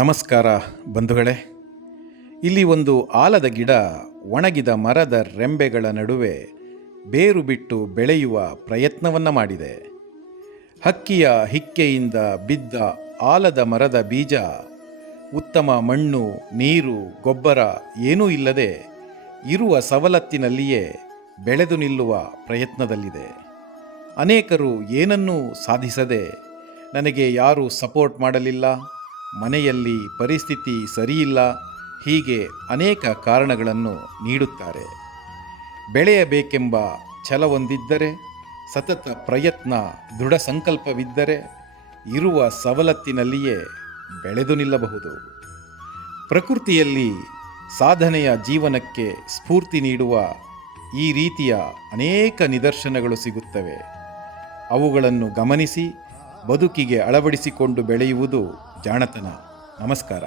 ನಮಸ್ಕಾರ ಬಂಧುಗಳೇ. ಇಲ್ಲಿ ಒಂದು ಆಲದ ಗಿಡ ಒಣಗಿದ ಮರದ ರೆಂಬೆಗಳ ನಡುವೆ ಬೇರು ಬಿಟ್ಟು ಬೆಳೆಯುವ ಪ್ರಯತ್ನವನ್ನು ಮಾಡಿದೆ. ಹಕ್ಕಿಯ ಹಿಕ್ಕೆಯಿಂದ ಬಿದ್ದ ಆಲದ ಮರದ ಬೀಜ, ಉತ್ತಮ ಮಣ್ಣು, ನೀರು, ಗೊಬ್ಬರ ಏನೂ ಇಲ್ಲದೆ ಇರುವ ಸವಲತ್ತಿನಲ್ಲಿಯೇ ಬೆಳೆದು ನಿಲ್ಲುವ ಪ್ರಯತ್ನದಲ್ಲಿದೆ. ಅನೇಕರು ಏನನ್ನೂ ಸಾಧಿಸದೆ ನನಗೆ ಯಾರೂ ಸಪೋರ್ಟ್ ಮಾಡಲಿಲ್ಲ. ಮನೆಯಲ್ಲಿ ಪರಿಸ್ಥಿತಿ ಸರಿಯಿಲ್ಲ, ಹೀಗೆ ಅನೇಕ ಕಾರಣಗಳನ್ನು ನೀಡುತ್ತಾರೆ. ಬೆಳೆಯಬೇಕೆಂಬ ಛಲವೊಂದಿದ್ದರೆ, ಸತತ ಪ್ರಯತ್ನ, ದೃಢ ಸಂಕಲ್ಪವಿದ್ದರೆ, ಇರುವ ಸವಲತ್ತಿನಲ್ಲಿಯೇ ಬೆಳೆದು ನಿಲ್ಲಬಹುದು. ಪ್ರಕೃತಿಯಲ್ಲಿ ಸಾಧನೆಯ ಜೀವನಕ್ಕೆ ಸ್ಫೂರ್ತಿ ನೀಡುವ ಈ ರೀತಿಯ ಅನೇಕ ನಿದರ್ಶನಗಳು ಸಿಗುತ್ತವೆ. ಅವುಗಳನ್ನು ಗಮನಿಸಿ ಬದುಕಿಗೆ ಅಳವಡಿಸಿಕೊಂಡು ಬೆಳೆಯುವುದು ಜಾಣತನ. ನಮಸ್ಕಾರ.